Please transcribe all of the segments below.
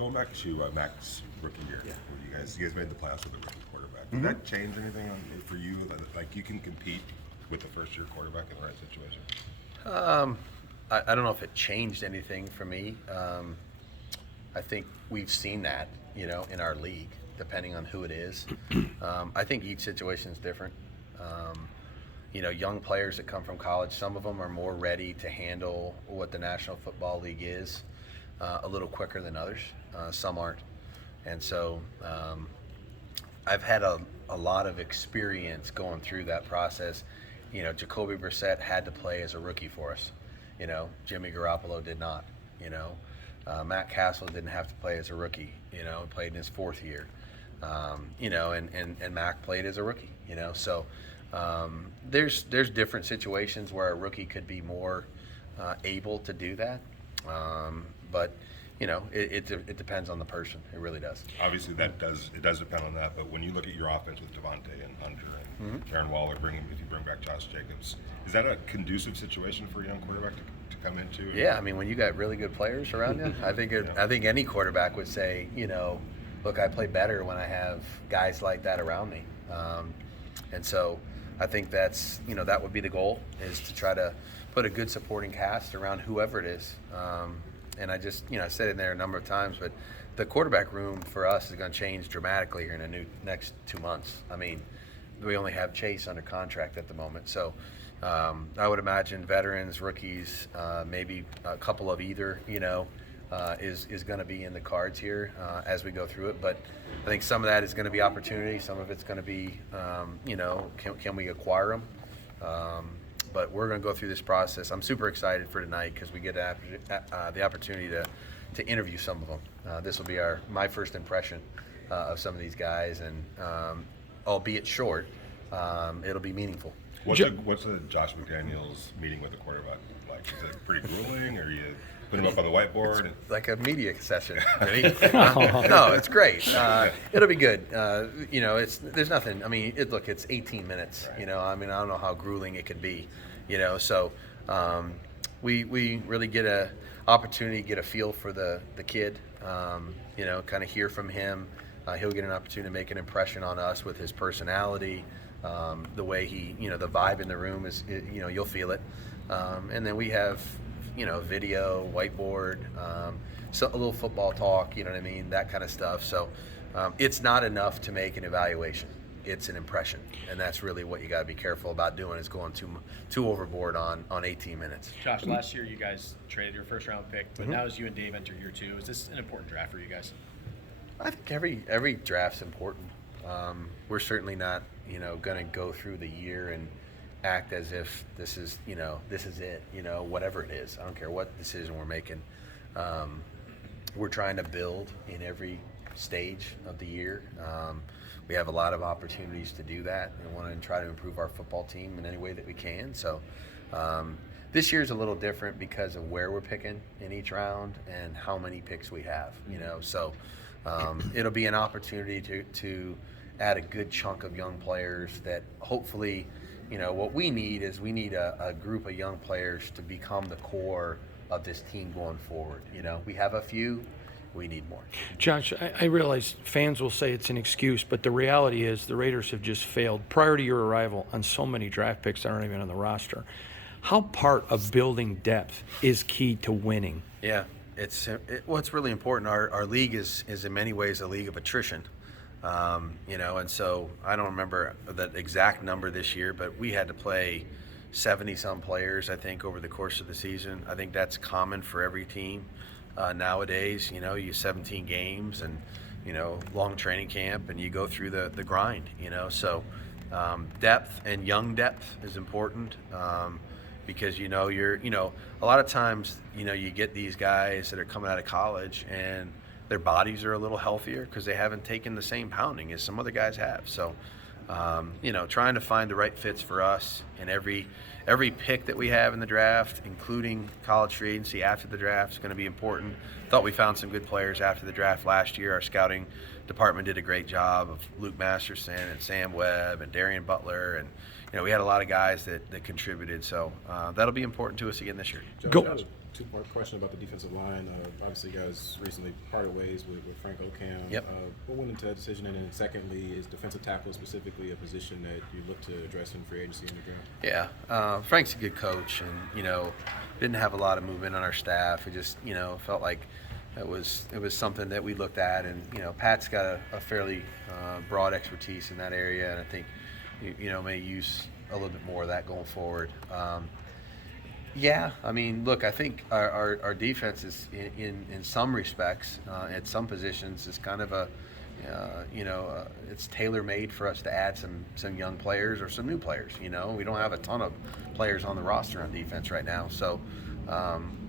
Going back to Mac's rookie year, Yeah. where you guys made the playoffs with a rookie quarterback. Did that change anything for you? Like you can compete with the first-year quarterback in the right situation? I don't know if it changed anything for me. I think we've seen that, in our league, depending on who it is. I think each situation is different. Young players that come from college, some of them are more ready to handle what the National Football League is a little quicker than others. Some aren't. And so I've had a lot of experience going through that process. Jacoby Brissett had to play as a rookie for us. Jimmy Garoppolo did not. Matt Castle didn't have to play as a rookie. Played in his fourth year. And Mac played as a rookie. So there's different situations where a rookie could be more able to do that. But it depends on the person. It really does. Obviously, it does depend on that. But when you look at your offense with Devontae and Hunter and Darren Waller, if you bring back Josh Jacobs, is that a conducive situation for a young quarterback to come into? Yeah, when you got really good players around you, I think any quarterback would say, look, I play better when I have guys like that around me. And so I think that's, that would be the goal, is to try to put a good supporting cast around whoever it is. And I just, I said it in there a number of times, but the quarterback room for us is going to change dramatically here in the next 2 months. We only have Chase under contract at the moment. So I would imagine veterans, rookies, maybe a couple of either, is going to be in the cards here as we go through it. But I think some of that is going to be opportunity. Some of it's going to be, can we acquire them? But we're going to go through this process. I'm super excited for tonight because we get the opportunity to interview some of them. This will be my first impression of some of these guys, and albeit short, it'll be meaningful. What's a Josh McDaniels meeting with the quarterback like? Is it pretty grueling, or you put him up on the whiteboard? It's like a media session. No, it's great. It'll be good. There's nothing. It's 18 minutes. Right. I don't know how grueling it could be. So we really get a opportunity to get a feel for the kid. Kind of hear from him. He'll get an opportunity to make an impression on us with his personality. The way he, the vibe in the room is, you'll feel it. And then we have, video, whiteboard, so a little football talk, that kind of stuff. So it's not enough to make an evaluation. It's an impression. And that's really what you got to be careful about doing, is going too overboard on 18 minutes. Josh, last year you guys traded your first round pick, but now as you and Dave enter year 2, is this an important draft for you guys? I think every draft's important. We're certainly not, going to go through the year and act as if this is it, whatever it is. I don't care what decision we're making. We're trying to build in every stage of the year. We have a lot of opportunities to do that, and want to try to improve our football team in any way that we can. So this year's a little different because of where we're picking in each round and how many picks we have. So it'll be an opportunity to add a good chunk of young players that hopefully, what we need is a group of young players to become the core of this team going forward. We have a few. We need more. Josh, I realize fans will say it's an excuse, but the reality is the Raiders have just failed prior to your arrival on so many draft picks that aren't even on the roster. How part of building depth is key to winning? Yeah, it's really important. Our league is in many ways a league of attrition. And so I don't remember the exact number this year, but we had to play 70-some players, I think, over the course of the season. I think that's common for every team nowadays. You 17 games and, long training camp, and you go through the grind, So depth and young depth is important because, you're, a lot of times, you get these guys that are coming out of college and their bodies are a little healthier because they haven't taken the same pounding as some other guys have. So, trying to find the right fits for us in every pick that we have in the draft, including college free agency after the draft, is going to be important. Thought we found some good players after the draft last year. Our scouting department did a great job of Luke Masterson and Sam Webb and Darian Butler, and we had a lot of guys that contributed. So that'll be important to us again this year. Go. two-part question about the defensive line. Obviously, you guys recently parted ways with Frank Ocam. Yep. What went into that decision? And then secondly, is defensive tackle specifically a position that you look to address in free agency in the draft? Yeah, Frank's a good coach, and didn't have a lot of movement on our staff. It just felt like it was something that we looked at, and Pat's got a fairly broad expertise in that area, and I think may use a little bit more of that going forward. Yeah, I mean, look, I think our defense is in some respects at some positions is kind of it's tailor-made for us to add some young players or some new players. We don't have a ton of players on the roster on defense right now, so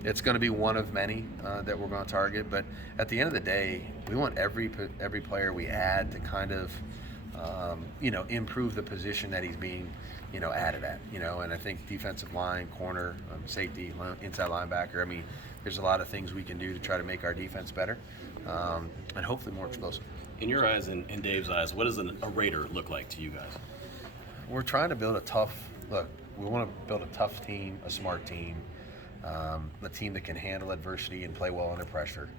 it's going to be one of many that we're going to target. But at the end of the day, we want every player we add to kind of improve the position that he's being added at. And I think defensive line, corner, safety, inside linebacker. I mean, there's a lot of things we can do to try to make our defense better and hopefully more explosive. In your eyes and in Dave's eyes, what does a Raider look like to you guys? We're trying to build we want to build a tough team, a smart team, a team that can handle adversity and play well under pressure.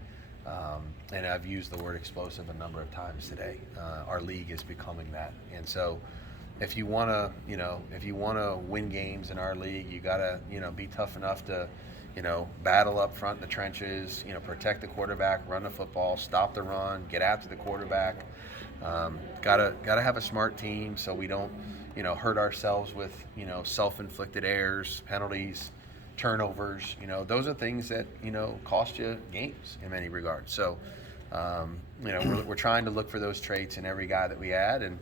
And I've used the word explosive a number of times today. Our league is becoming that. And so if you want to win games in our league, you got to, be tough enough to, battle up front in the trenches, protect the quarterback, run the football, stop the run, get after the quarterback. Got to have a smart team so we don't, hurt ourselves with, self-inflicted errors, penalties, turnovers. Those are things that, cost you games in many regards. So, we're trying to look for those traits in every guy that we add, and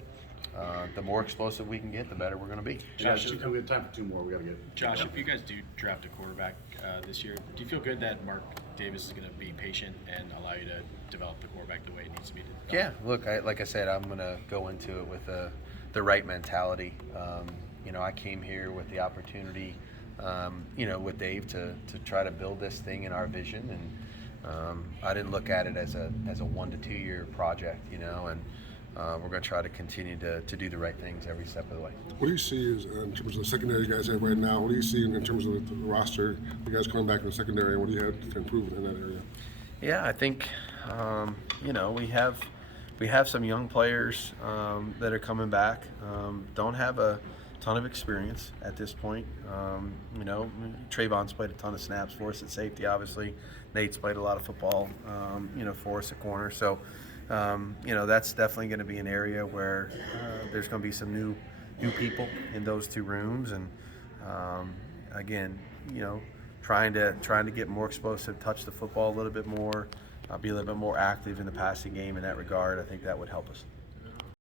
the more explosive we can get, the better we're going to be. Josh, we have time for two more. We got to get. Josh, if you guys do draft a quarterback this year, do you feel good that Mark Davis is going to be patient and allow you to develop the quarterback the way it needs to be done? Yeah, look, like I said, I'm going to go into it with the right mentality. I came here with the opportunity, with Dave to try to build this thing in our vision, and I didn't look at it as a 1 to 2 year project, and we're going to try to continue to do the right things every step of the way. What do you see is, in terms of the secondary you guys have right now? What do you see in terms of the roster? You guys coming back in the secondary, what do you have to improve in that area? Yeah, I think we have some young players that are coming back. Don't have a ton of experience at this point. Trayvon's played a ton of snaps for us at safety, obviously. Nate's played a lot of football, for us at corner. So, that's definitely going to be an area where there's going to be some new people in those two rooms. And again, trying to get more explosive, touch the football a little bit more, be a little bit more active in the passing game in that regard. I think that would help us.